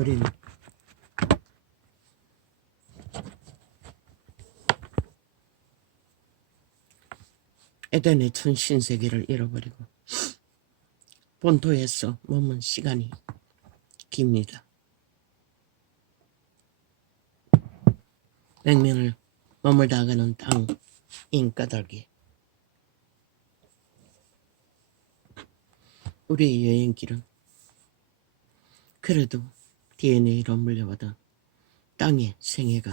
우리는 에덴의 첫 신세계를 잃어버리고 본토에서 머문 시간이 깁니다. 백년을 머물다가는 땅인 까닭에 우리의 여행길은 그래도 DNA로 물려받은 땅의 생애가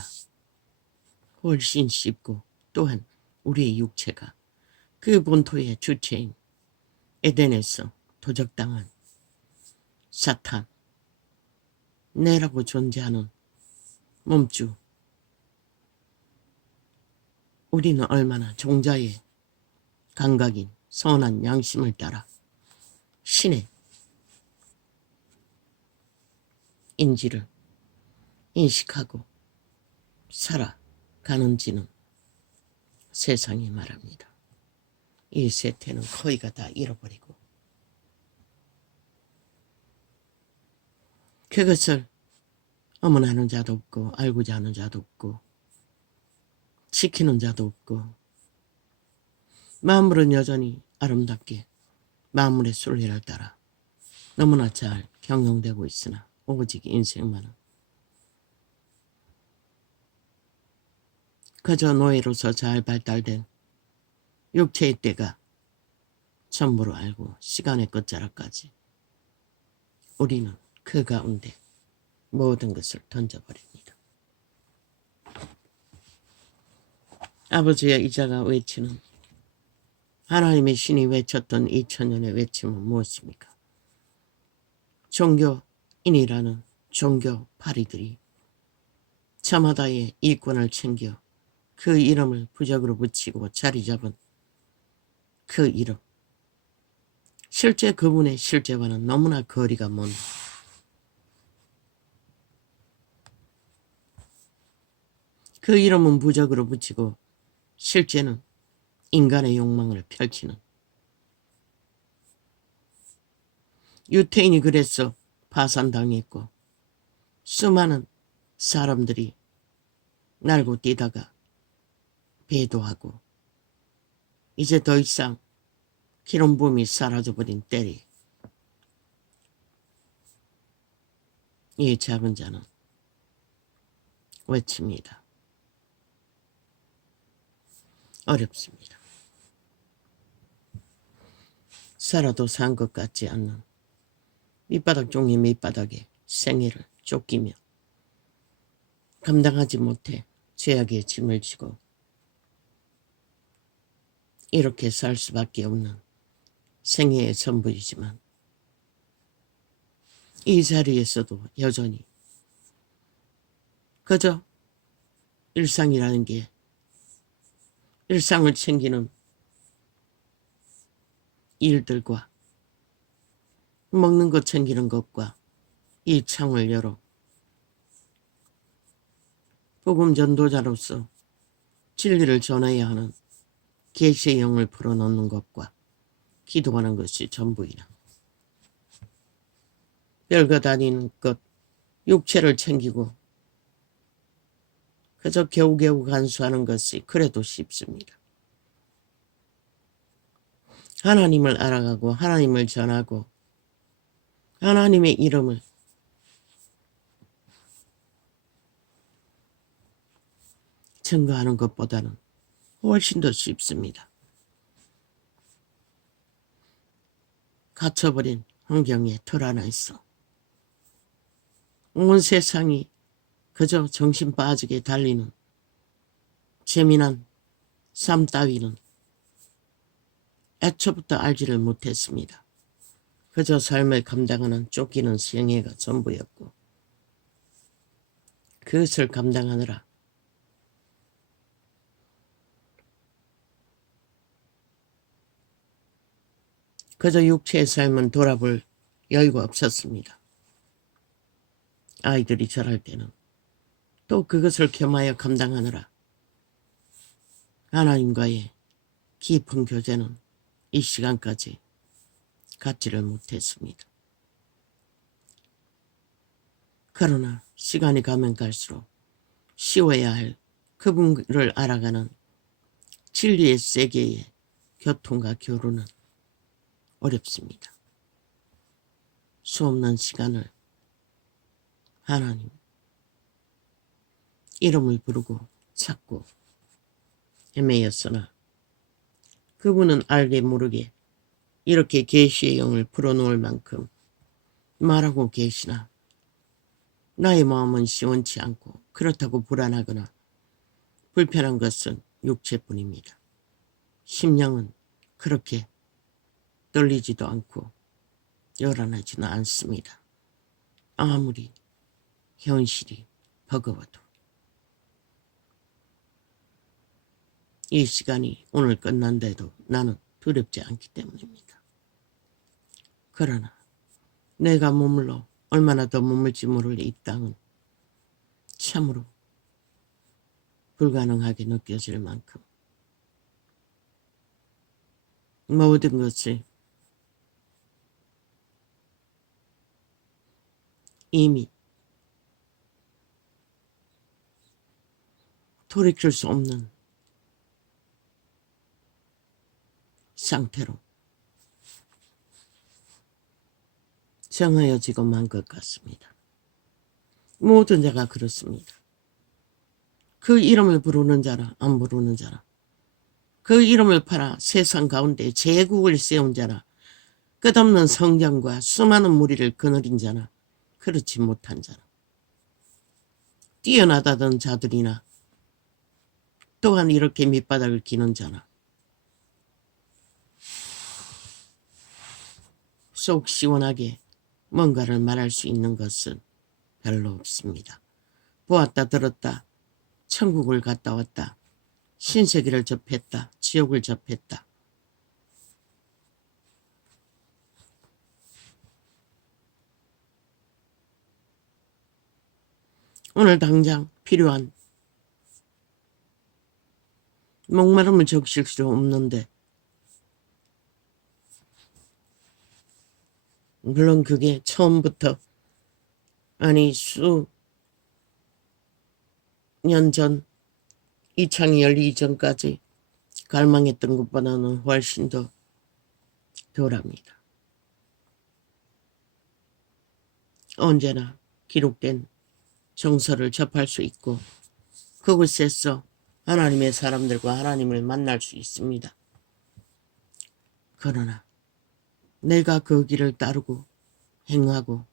훨씬 쉽고, 또한 우리의 육체가 그 본토의 주체인 에덴에서 도적당한 사탄, 내라고 존재하는 몸주, 우리는 얼마나 종자의 감각인 선한 양심을 따라 신의 인지를 인식하고 살아가는지는 세상이 말합니다. 이 세태는 거의가 다 잃어버리고 그것을 어머나는 자도 없고 알고자 하는 자도 없고 지키는 자도 없고 만물은 여전히 아름답게 만물의 순리를 따라 너무나 잘 경영되고 있으나 오직 인생만은 그저 노예로서 잘 발달된 육체의 때가 전부로 알고 시간의 끝자락까지 우리는 그 가운데 모든 것을 던져버립니다. 아버지의 이자가 외치는 하나님의 신이 외쳤던 2000년의 외침은 무엇입니까? 종교인이라는 종교파리들이 저마다의 이권을 챙겨 그 이름을 부적으로 붙이고 자리 잡은 그 이름, 실제 그분의 실제와는 너무나 거리가 먼 그 이름은 부적으로 붙이고 실제는 인간의 욕망을 펼치는, 유태인이 그래서 파산당했고 수많은 사람들이 날고 뛰다가 배도하고 이제 더 이상 기름붐이 사라져버린 때리 이 작은 자는 외칩니다. 어렵습니다. 살아도 산 것 같지 않는 밑바닥 종의 밑바닥에 생애를 쫓기며 감당하지 못해 죄악의 짐을 지고 이렇게 살 수밖에 없는 생애의 전부이지만 이 자리에서도 여전히 그저 일상이라는 게, 일상을 챙기는 일들과 먹는 것 챙기는 것과 이 창을 열어 복음 전도자로서 진리를 전해야 하는 계시의 영을 풀어넣는 것과 기도하는 것이 전부이나 별거 다니는 것, 육체를 챙기고 그저 겨우겨우 간수하는 것이 그래도 쉽습니다. 하나님을 알아가고 하나님을 전하고 하나님의 이름을 증거하는 것보다는 훨씬 더 쉽습니다. 갇혀버린 환경에 틀 하나 있어 온 세상이 그저 정신 빠지게 달리는 재미난 삶 따위는 애초부터 알지를 못했습니다. 그저 삶을 감당하는 쫓기는 생애가 전부였고 그것을 감당하느라 그저 육체의 삶은 돌아볼 여유가 없었습니다. 아이들이 자랄 때는 또 그것을 겸하여 감당하느라 하나님과의 깊은 교제는 이 시간까지 갖지를 못했습니다. 그러나 시간이 가면 갈수록 쉬워야 할 그분을 알아가는 진리의 세계의 교통과 교류는 어렵습니다. 수없는 시간을 하나님 이름을 부르고 찾고 헤매였으나 그분은 알게 모르게 이렇게 계시의 영을 불어넣을 만큼 말하고 계시나 나의 마음은 시원치 않고 그렇다고 불안하거나 불편한 것은 육체뿐입니다. 심령은 그렇게 떨리지도 않고 요란하지는 않습니다. 아무리 현실이 버거워도. 이 시간이 오늘 끝난데도 나는 두렵지 않기 때문입니다. 그러나 내가 머물러 얼마나 더 머물지 모를 이 땅은 참으로 불가능하게 느껴질 만큼 모든 것을 이미 돌이킬 수 없는 상태로 정하여지고 만 것 같습니다. 모든 자가 그렇습니다. 그 이름을 부르는 자나 안 부르는 자나 그 이름을 팔아 세상 가운데 제국을 세운 자나 끝없는 성장과 수많은 무리를 거느린 자나 그렇지 못한 자나 뛰어나다던 자들이나 또한 이렇게 밑바닥을 기는 자나 속 시원하게 뭔가를 말할 수 있는 것은 별로 없습니다. 보았다 들었다 천국을 갔다 왔다 신세계를 접했다 지옥을 접했다 오늘 당장 필요한 목마름을 적실 수 없는데 물론 그게 처음부터 아니 수년 전 이 창이 열리기 전까지 갈망했던 것보다는 훨씬 더 덜합니다. 언제나 기록된 정서를 접할 수 있고 그곳에서 하나님의 사람들과 하나님을 만날 수 있습니다. 그러나 내가 그 길을 따르고 행하고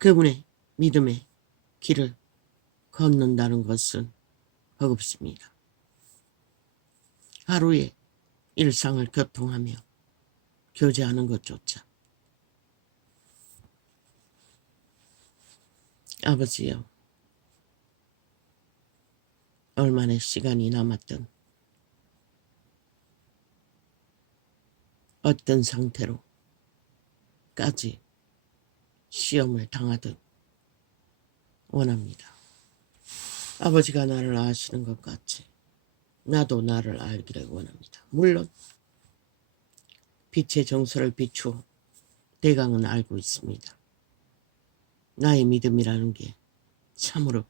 그분의 믿음의 길을 걷는다는 것은 버겁습니다. 하루의 일상을 교통하며 교제하는 것조차 아버지여 얼마나 시간이 남았든 어떤 상태로까지 시험을 당하든 원합니다. 아버지가 나를 아시는 것 같이 나도 나를 알기를 원합니다. 물론 빛의 정서를 비추어 대강은 알고 있습니다. 나의 믿음이라는 게 참으로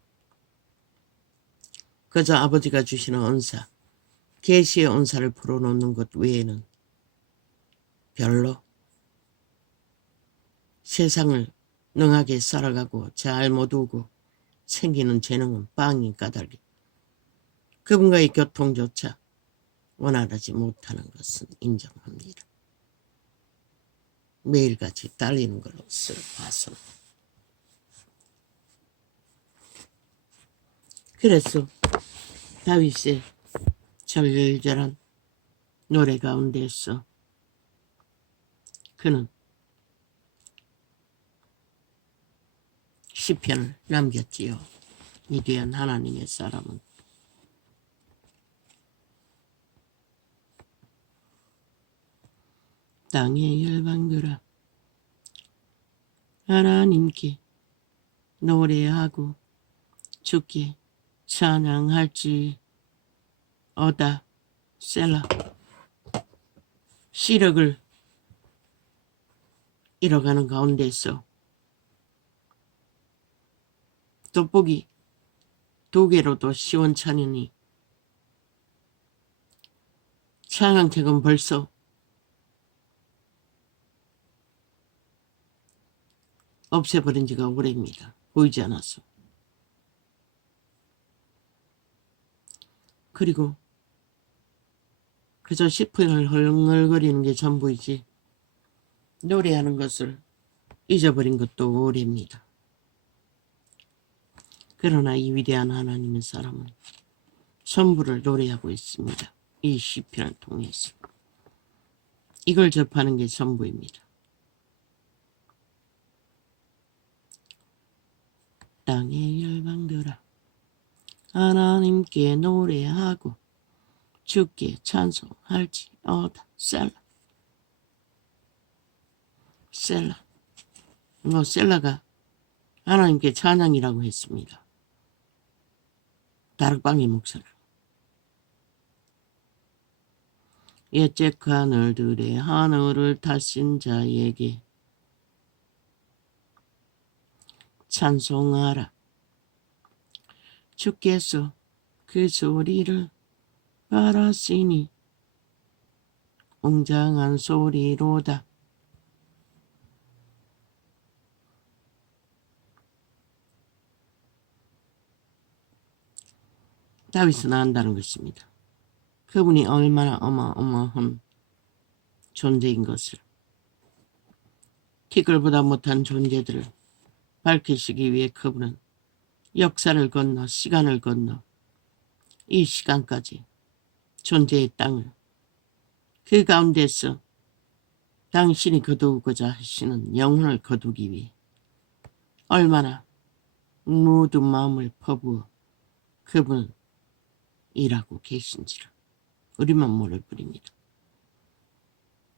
그저 아버지가 주시는 은사, 계시의 은사를 풀어놓는 것 외에는 별로 세상을 능하게 살아가고 잘 못오고 챙기는 재능은 빵인 까닭에 그분과의 교통조차 원활하지 못하는 것은 인정합니다. 매일같이 딸리는 것을 봐서 그래서 다윗의 절절한 노래 가운데서 그는 시편을 남겼지요. 위대한 하나님의 사람은 땅의 열방들아 하나님께 노래하고 주께 찬양할지 어다 셀라. 시력을 잃어가는 가운데서 떡볶이 2개로도 시원찮으니 차량택은 벌써 없애버린 지가 오래입니다. 보이지 않았어. 그리고 그저 10분을 헐렁거리는 게 전부이지 노래하는 것을 잊어버린 것도 오래입니다. 그러나 이 위대한 하나님의 사람은 전부를 노래하고 있습니다. 이 시편을 통해서. 이걸 접하는 게 전부입니다. 땅의 열방들아 하나님께 노래하고 주께 찬송할지어다. 셀라. 셀라가 하나님께 찬양이라고 했습니다. 다락방의 목사를. 옛적 하늘들의 하늘을 타신 자에게 찬송하라. 주께서 그 소리를 바라시니 웅장한 소리로다. 다윗은 안다는 것입니다. 그분이 얼마나 어마어마한 존재인 것을. 티끌보다 못한 존재들을 밝히시기 위해 그분은 역사를 건너 시간을 건너 이 시간까지 존재의 땅을 그 가운데서 당신이 거두고자 하시는 영혼을 거두기 위해 얼마나 모든 마음을 퍼부어 그분은 일하고 계신지를 우리만 모를 뿐입니다.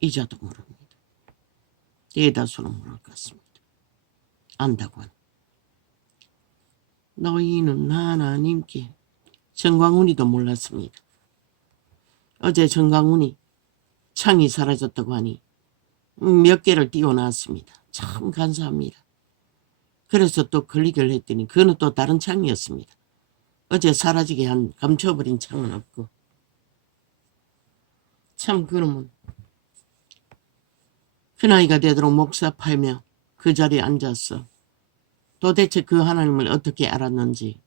이자도 모릅니다. 대다수는 모를 것 같습니다. 안다고 하는. 너희는 하나님께 정광훈이도 몰랐습니다. 어제 정광훈이 창이 사라졌다고 하니 몇 개를 띄워놨습니다. 참 감사합니다. 그래서 또 클릭을 했더니 그는 또 다른 창이었습니다. 어제 사라지게 한 감춰버린 창은 없고 참 그놈은 그 나이가 되도록 목사 팔며 그 자리에 앉았어. 도대체 그 하나님을 어떻게 알았는지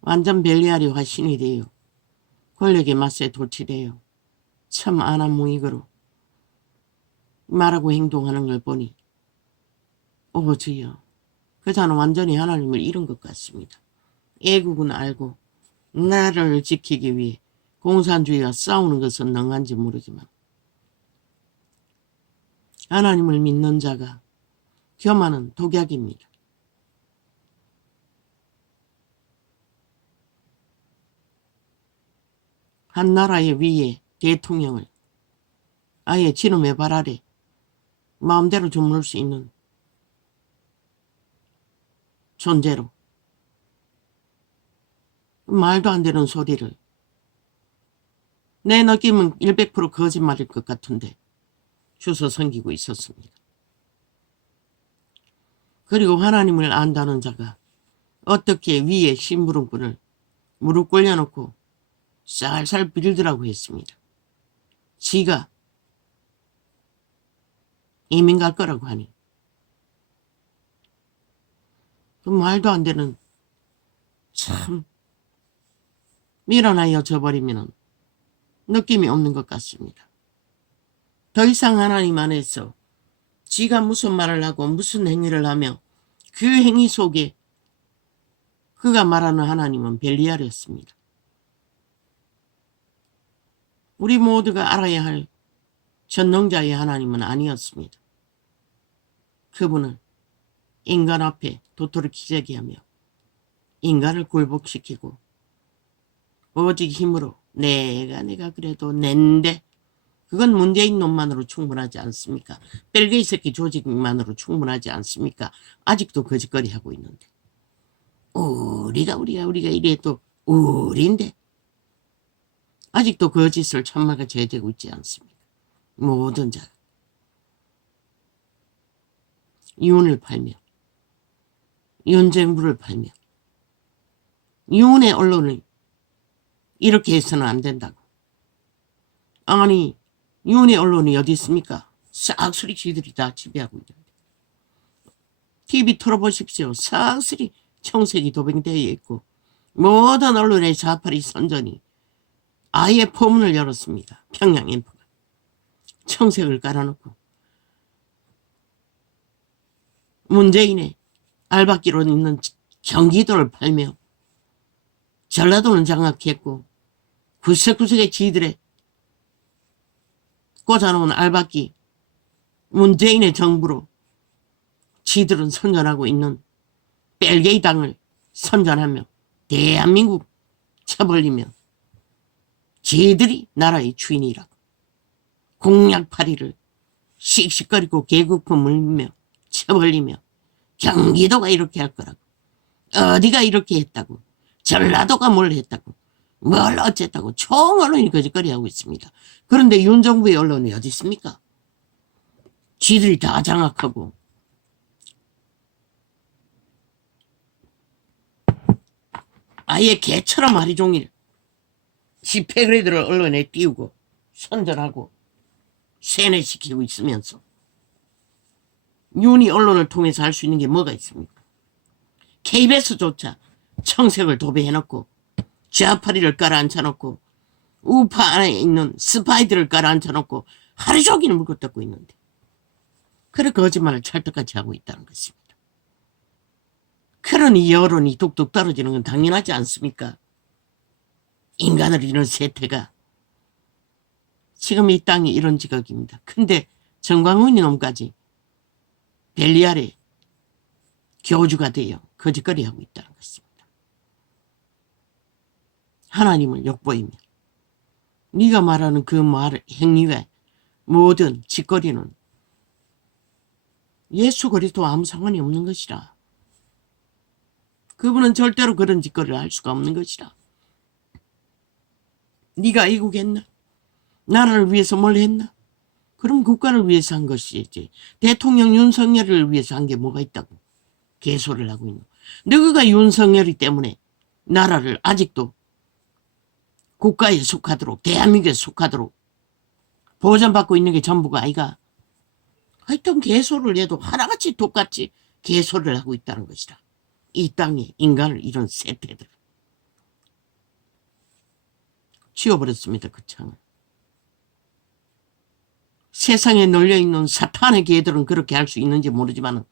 완전 벨리아리 화신이 돼요. 권력의 맛에 돌치돼요. 참 아나무익으로 말하고 행동하는 걸 보니 오 주여 그 자는 완전히 하나님을 잃은 것 같습니다. 애국은 알고 나라를 지키기 위해 공산주의와 싸우는 것은 능한지 모르지만 하나님을 믿는 자가 교만은 독약입니다. 한 나라의 위에 대통령을 아예 지름의 발 아래 마음대로 주무를 수 있는 존재로 말도 안 되는 소리를 내 느낌은 100% 거짓말일 것 같은데 주워 섬기고 있었습니다. 그리고 하나님을 안다는 자가 어떻게 위에 심부름꾼을 무릎 꿇려놓고 쌀쌀 빌더라고 했습니다. 지가 이민 갈 거라고 하니 그 말도 안 되는 참 밀어나여 져버리면 느낌이 없는 것 같습니다. 더 이상 하나님 안에서 지가 무슨 말을 하고 무슨 행위를 하며 그 행위 속에 그가 말하는 하나님은 벨리알이었습니다. 우리 모두가 알아야 할 전능자의 하나님은 아니었습니다. 그분은 인간 앞에 도토리 키재기 하며 인간을 굴복시키고 오직 힘으로 내가 그래도 낸데 그건 문재인 놈만으로 충분하지 않습니까? 벨게이 새끼 조직만으로 충분하지 않습니까? 아직도 거짓거리 하고 있는데 우리가 이래도 우리인데 아직도 거짓을 천마가 제되고 있지 않습니까? 모든 자 이혼을 팔며 윤정부를 팔며 윤의 언론을 이렇게 해서는 안 된다고. 아니 윤의 언론이 어디 있습니까? 싹쓸이 지들이 다 지배하고 있는데. TV 틀어보십시오. 싹쓸이 청색이 도배되어 있고 모든 언론의 좌파리 선전이 아예 포문을 열었습니다. 평양인포가 청색을 깔아놓고 문재인의 알박기로 있는 경기도를 팔며 전라도는 장악했고 구석구석의 지들의 꽂아놓은 알박기 문재인의 정부로 지들은 선전하고 있는 벨게이 당을 선전하며 대한민국 쳐벌리며 지들이 나라의 주인이라고 공약파리를 씩씩거리고 개국품 물며 쳐벌리며 경기도가 이렇게 할 거라고 어디가 이렇게 했다고 전라도가 뭘 했다고 뭘 어쨌다고 총 언론이 거짓거리 하고 있습니다. 그런데 윤 정부의 언론이 어디 있습니까? 지들이 다 장악하고 아예 개처럼 하루 종일 집회그레이드를 언론에 띄우고 선전하고 세뇌시키고 있으면서 윤이 언론을 통해서 할 수 있는 게 뭐가 있습니까? KBS조차 청색을 도배해놓고 좌파리를 깔아앉혀놓고 우파 안에 있는 스파이들을 깔아앉혀놓고 하루 종일 물고 뜯고 있는데 그래 거짓말을 찰떡같이 하고 있다는 것입니다. 그러니 여론이 뚝뚝 떨어지는 건 당연하지 않습니까? 인간을 이런 세태가 지금 이 땅이 이런 지각입니다. 근데 정광훈이 놈까지 벨리알의 교주가 되어 거짓거리하고 있다는 것입니다. 하나님을 욕보이며 네가 말하는 그 말 행위와 모든 짓거리는 예수 그리스도와 아무 상관이 없는 것이라. 그분은 절대로 그런 짓거리를 할 수가 없는 것이라. 네가 이국했나? 나라를 위해서 뭘 했나? 그럼 국가를 위해서 한 것이지. 대통령 윤석열을 위해서 한 게 뭐가 있다고 개소리를 하고 있는. 너가 윤석열이 때문에 나라를 아직도 국가에 속하도록 대한민국에 속하도록 보전받고 있는 게 전부가 아이가. 하여튼 개소리를 해도 하나같이 똑같이 개소리를 하고 있다는 것이라. 이 땅에 인간을 이런 세태들 지워버렸습니다. 그 창을. 세상에 널려있는 사탄의 개들은 그렇게 할 수 있는지 모르지만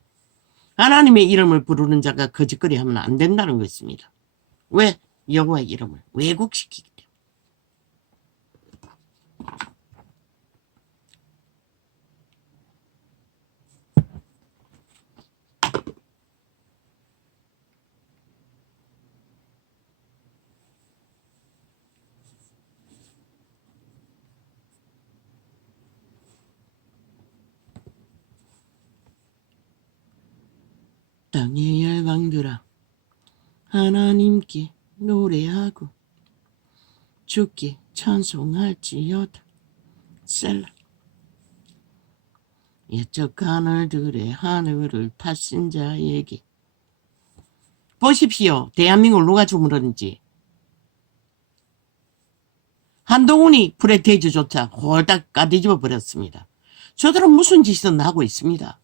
하나님의 이름을 부르는 자가 거짓거리 하면 안 된다는 것입니다. 왜? 여호와의 이름을 왜곡시키기 때문에. 땅의 열방들아 하나님께 노래하고 주께 찬송할지어다. 셀라. 옛적 하늘들의 하늘을 타신 자에게. 보십시오. 대한민국을 누가 주무르는지. 한동훈이 프레테이즈조차 홀딱 까뒤집어 버렸습니다. 저들은 무슨 짓을 하고 있습니다.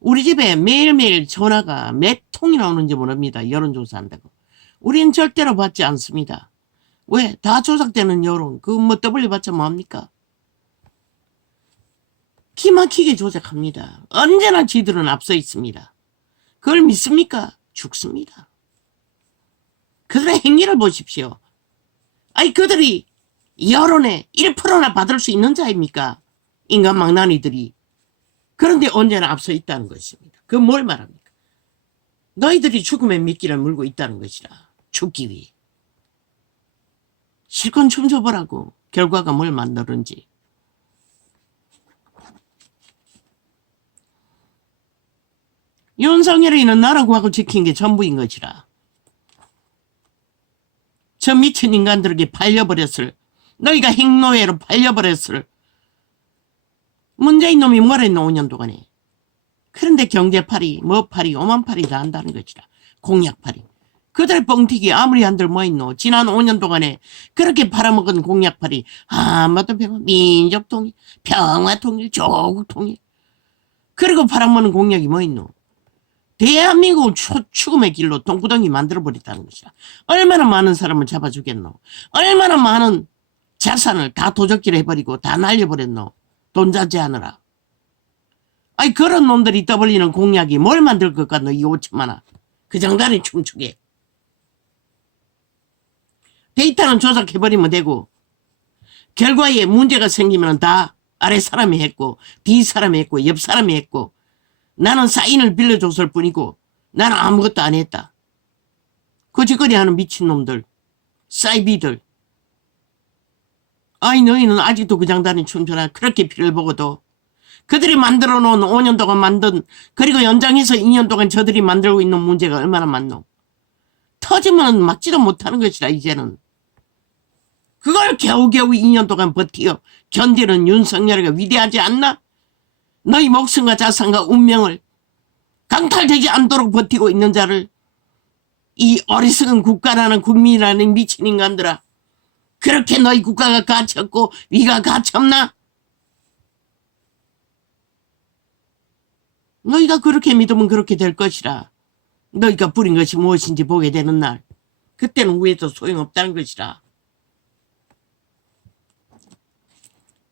우리 집에 매일매일 전화가 몇 통이나 오는지 모릅니다. 여론조사한다고. 우린 절대로 받지 않습니다. 왜? 다 조작되는 여론. 그 뭐 떠벌려봤자 뭐합니까? 기막히게 조작합니다. 언제나 지들은 앞서 있습니다. 그걸 믿습니까? 죽습니다. 그들의 행위를 보십시오. 아니 그들이 여론의 1%나 받을 수 있는 자입니까? 인간망나니들이. 그런데 언제나 앞서 있다는 것입니다. 그 뭘 말합니까? 너희들이 죽음의 미끼를 물고 있다는 것이라. 죽기 위해. 실컷 춤춰보라고. 결과가 뭘 만드는지. 윤석열이 있는 나라고 하고 지킨 게 전부인 것이라. 저 미친 인간들에게 팔려버렸을. 너희가 행노예로 팔려버렸을. 문재인 놈이 뭘 했노 5년 동안에. 그런데 경제팔이 뭐팔이 오만팔이 다 한다는 것이라. 공약팔이. 그들 뻥튀기 아무리 한들 뭐 있노. 지난 5년 동안에 그렇게 팔아먹은 공약팔이 한마도 배워. 민족통일, 평화통일, 조국통일. 그리고 팔아먹는 공약이 뭐 있노. 대한민국을 죽음의 길로 동구덩이 만들어버렸다는 것이야. 얼마나 많은 사람을 잡아주겠노. 얼마나 많은 자산을 다 도적질 해버리고 다 날려버렸노. 돈 자제하느라. 아니 그런 놈들이 떠벌리는 공약이 뭘 만들 것 같노. 이 5천만원. 그 장단에 춤추게. 데이터는 조작해버리면 되고 결과에 문제가 생기면 다 아래 사람이 했고 뒤 사람이 했고 옆 사람이 했고 나는 사인을 빌려줬을 뿐이고 나는 아무것도 안 했다. 거짓거리 하는 미친놈들 사이비들. 아이 너희는 아직도 그 장단에 춤추나. 그렇게 피를 보고도 그들이 만들어 놓은 5년 동안 만든 그리고 연장해서 2년 동안 저들이 만들고 있는 문제가 얼마나 많노. 터지면 막지도 못하는 것이라 이제는. 그걸 겨우겨우 2년 동안 버티어 견디는 윤석열이가 위대하지 않나? 너희 목숨과 자산과 운명을 강탈되지 않도록 버티고 있는 자를 이 어리석은 국가라는 국민이라는 미친 인간들아. 그렇게 너희 국가가 갇혔고 위가 갇혔나? 너희가 그렇게 믿으면 그렇게 될 것이라. 너희가 부린 것이 무엇인지 보게 되는 날 그때는 후회도 소용없다는 것이라.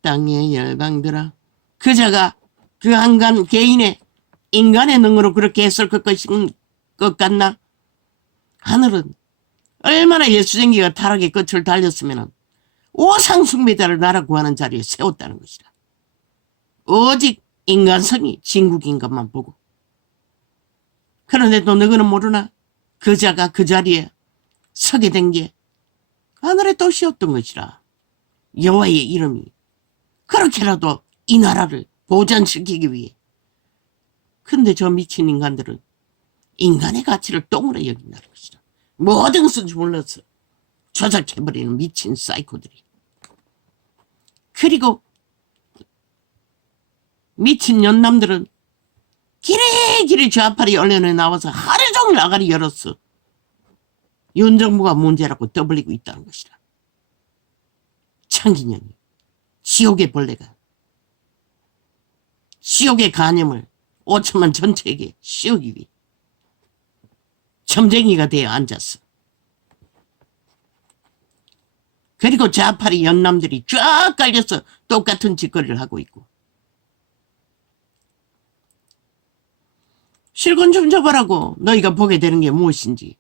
땅의 열방들아. 그자가 그 한간 개인의 인간의 능으로 그렇게 했을 것 같나? 하늘은 얼마나 예수쟁기가 타락의 끝을 달렸으면 오상숭배자를 나라 구하는 자리에 세웠다는 것이다. 오직 인간성이 진국인 것만 보고. 그런데도 너희는 모르나? 그자가 그 자리에 서게 된 게 하늘의 뜻이었던 것이라. 여호와의 이름이 그렇게라도 이 나라를 보존시키기 위해. 근데 저 미친 인간들은 인간의 가치를 똥으로 여긴다는 것이다. 모든 것을 몰라서 조작해버리는 미친 사이코들이. 그리고 미친 연남들은 길이길이 좌파리 언론에 나와서 하루 종일 아가리 열었어. 윤 정부가 문제라고 떠벌리고 있다는 것이다. 창기년이 지옥의 벌레가 지옥의 간염을 5천만 전체에게 씌우기 위해 점쟁이가 되어 앉았어. 그리고 좌파리 연남들이 쫙 깔려서 똑같은 짓거리를 하고 있고. 실권 좀 줘보라고. 너희가 보게 되는 게 무엇인지.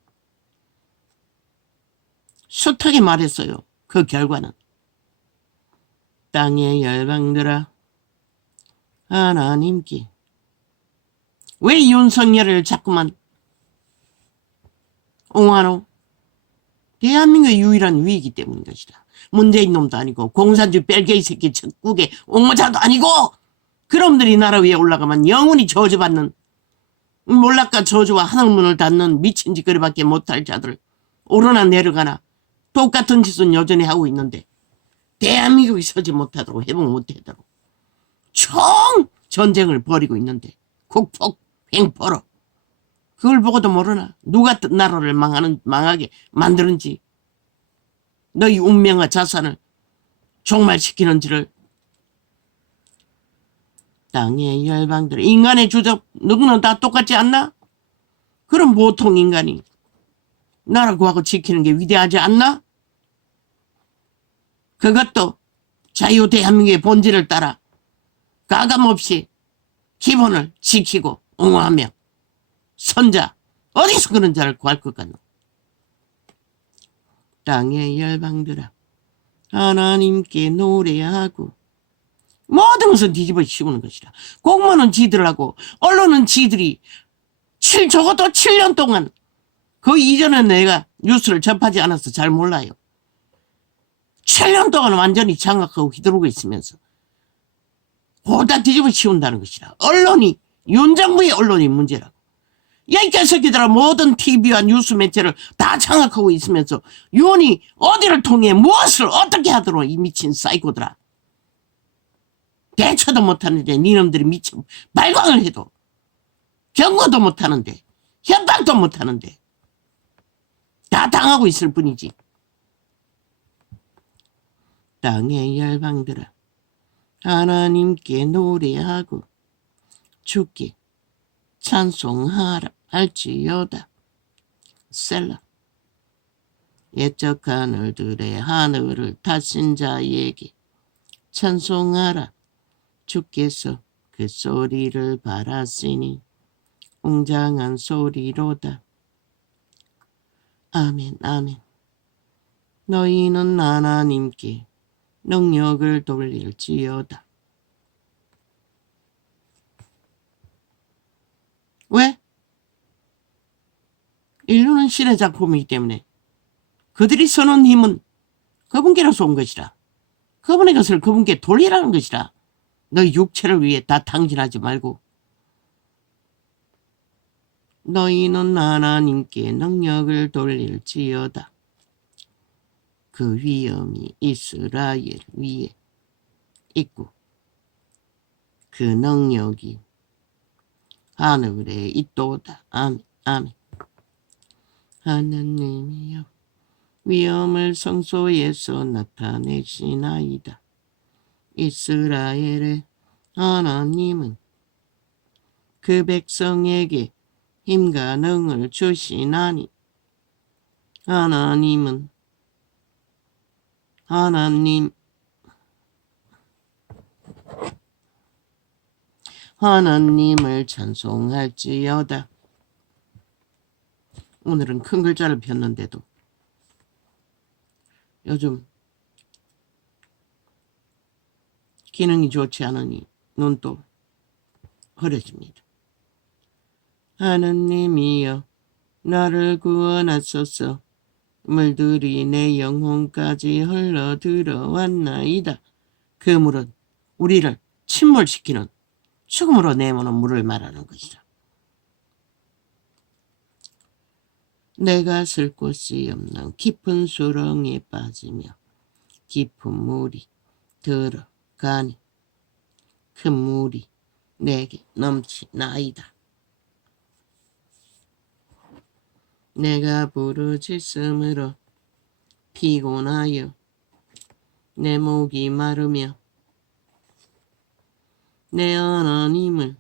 숱하게 말했어요. 그 결과는. 땅의 열방들아. 하나님께 왜 윤석열을 자꾸만 옹호하노? 대한민국의 유일한 위이기 때문인 것이다. 문재인 놈도 아니고 공산주의 뺄개이 새끼 적국의 옹호자도 아니고 그놈들이 나라 위에 올라가면 영원히 저주받는 몰락과 저주와 하늘문을 닫는 미친 짓거리밖에 못할 자들 오르나 내려가나 똑같은 짓은 여전히 하고 있는데 대한민국이 서지 못하도록 회복 못하도록 총 전쟁을 벌이고 있는데 국폭 횡포로 그걸 보고도 모르나? 누가 나라를 망하게 만드는지 너희 운명과 자산을 종말시키는지를. 땅의 열방들 인간의 주적 누구는 다 똑같지 않나? 그럼 보통 인간이 나라 구하고 지키는 게 위대하지 않나? 그것도 자유 대한민국의 본질을 따라 가감없이 기본을 지키고 옹호하며 선자 어디서 그런 자를 구할 것 같노? 땅의 열방들아 하나님께 노래하고 모든 것은 뒤집어 씌우는 것이라. 공무원은 지들하고 언론은 지들이 적어도 7년 동안 그 이전에 내가 뉴스를 접하지 않아서 잘 몰라요. 7년 동안 완전히 장악하고 휘두르고 있으면서 보다 뒤집어 씌운다는 것이라. 언론이 윤정부의 언론이 문제라고. 야, 이 개새끼들아 모든 TV와 뉴스 매체를 다 장악하고 있으면서 윤이 어디를 통해 무엇을 어떻게 하도록 이 미친 사이코들아. 대처도 못하는데 니놈들이 미쳐 말광을 해도 경고도 못하는데 협박도 못하는데 다 당하고 있을 뿐이지. 땅의 열방들아 하나님께 노래하고 주께 찬송하라 할지어다. 셀라. 옛적 하늘들의 하늘을 타신 자에게 찬송하라. 주께서 그 소리를 바랐으니 웅장한 소리로다. 아멘 아멘. 너희는 하나님께 능력을 돌릴지어다. 왜? 인류는 신의 작품이기 때문에 그들이 쓰는 힘은 그분께로서 온 것이라. 그분의 것을 그분께 돌리라는 것이라. 너희 육체를 위해 다 탕진하지 말고. 너희는 하나님께 능력을 돌릴지어다. 그 위엄이 이스라엘 위에 있고 그 능력이 하늘에 있도다. 아멘 아멘. 하나님이여 위엄을 성소에서 나타내시나이다. 이스라엘의 하나님은 그 백성에게 힘과 능을 주시나니 하나님을 찬송할지어다. 오늘은 큰 글자를 폈는데도 요즘 기능이 좋지 않으니 눈도 흐려집니다. 하느님이여 나를 구원하소서. 물들이 내 영혼까지 흘러 들어왔나이다. 그 물은 우리를 침몰시키는 죽음으로 내모는 물을 말하는 것이다. 내가 쓸 곳이 없는 깊은 수렁에 빠지며 깊은 물이 들어가니 큰 물이 내게 넘치나이다. 내가 부르짖음으로 피곤하여 내 목이 마르며 내 하나님을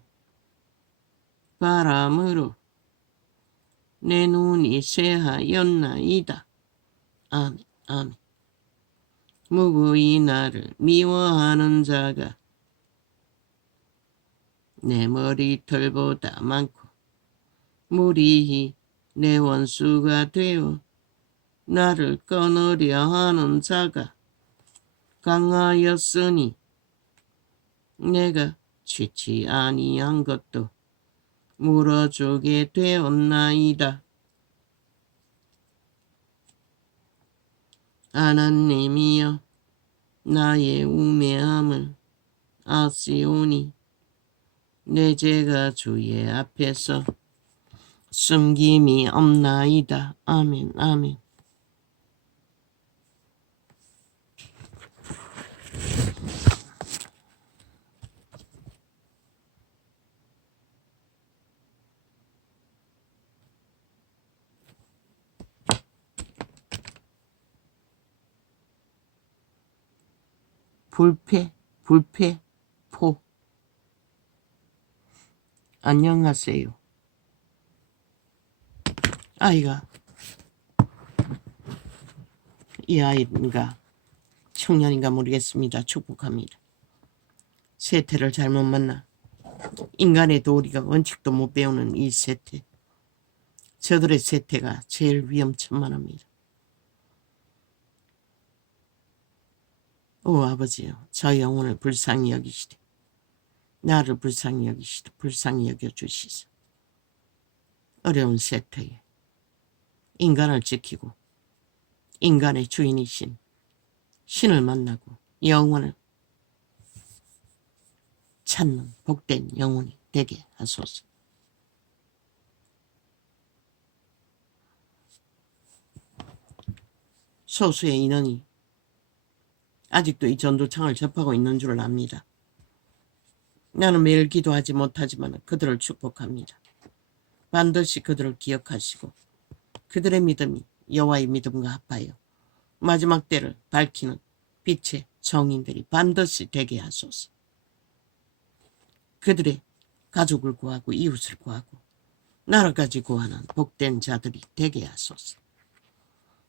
바람으로 내 눈이 쇠하였나이다. 아멘 아멘. 무고히 나를 미워하는 자가 내 머리털보다 많고 무리히 내 원수가 되어 나를 끊으려 하는 자가 강하였으니 내가 취치 아니한 것도 물어주게 되었나이다. 하나님이여 나의 우매함을 아시오니 내 죄가 주의 앞에서 숨김이 없나이다. 아멘 아멘. 불패포 안녕하세요. 이 아이인가 청년인가 모르겠습니다. 축복합니다. 세태를 잘못 만나 인간의 도리가 원칙도 못 배우는 이 세태, 저들의 세태가 제일 위험천만합니다. 오 아버지여 저 영혼을 불쌍히 여기시되 나를 불쌍히 여기시되 불쌍히 여겨주시소. 어려운 세태에 인간을 지키고 인간의 주인이신 신을 만나고 영혼을 찾는 복된 영혼이 되게 하소서. 소수의 인원이 아직도 이 전도창을 접하고 있는 줄 압니다. 나는 매일 기도하지 못하지만 그들을 축복합니다. 반드시 그들을 기억하시고 그들의 믿음이 여호와의 믿음과 합하여 마지막 때를 밝히는 빛의 정인들이 반드시 되게 하소서. 그들의 가족을 구하고 이웃을 구하고 나라까지 구하는 복된 자들이 되게 하소서.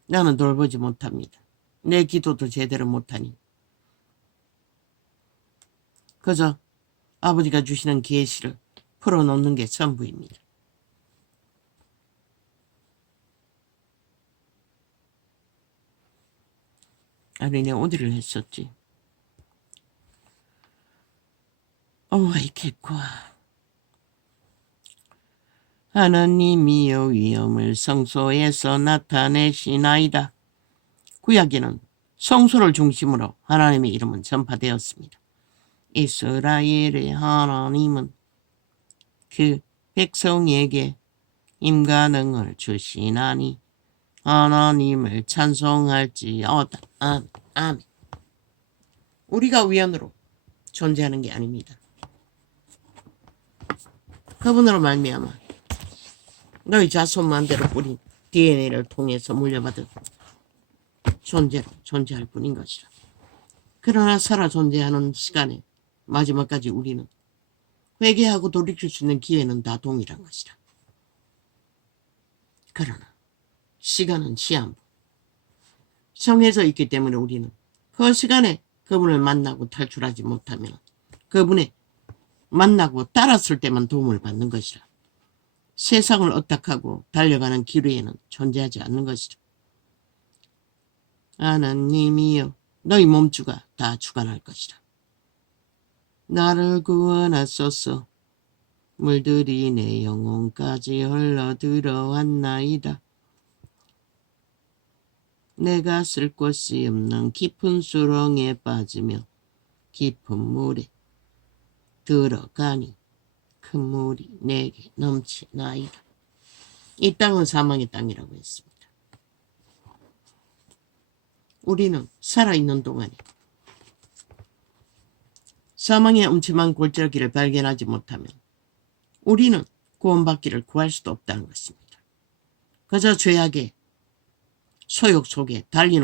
나는 돌보지 못합니다. 내 기도도 제대로 못하니 그저 아버지가 주시는 계시를 풀어놓는 게 전부입니다. 아니 내가 어디를 했었지? 어이겠구나. 하나님이여 위엄을 성소에서 나타내시나이다. 구약에는 성소를 중심으로 하나님의 이름은 전파되었습니다. 이스라엘의 하나님은 그 백성에게 임가능을 주시나니 하나님을 찬송할지어다. 아멘. 우리가 우연으로 존재하는 게 아닙니다. 그분으로 말미암아 너희 자손만대로 뿌린 DNA를 통해서 물려받은 존재로 존재할 뿐인 것이라. 그러나 살아 존재하는 시간에 마지막까지 우리는 회개하고 돌이킬 수 있는 기회는 다 동일한 것이라. 그러나 시간은 시한부 정해져 있기 때문에 우리는 그 시간에 그분을 만나고 탈출하지 못하면 그분의 만나고 따랐을 때만 도움을 받는 것이라. 세상을 어떡하고 달려가는 길 위에는 존재하지 않는 것이라. 하나님이여 너희 몸주가 다 주관할 것이라. 나를 구원하소서. 물들이 내 영혼까지 흘러들어왔나이다. 내가 쓸 곳이 없는 깊은 수렁에 빠지며 깊은 물에 들어가니 큰 물이 내게 넘치나이다. 이 땅은 사망의 땅이라고 했습니다. 우리는 살아있는 동안에 사망의 음침한 골짜기를 발견하지 못하면 우리는 구원받기를 구할 수도 없다는 것입니다. 그저 죄악의 소욕 속에 달리는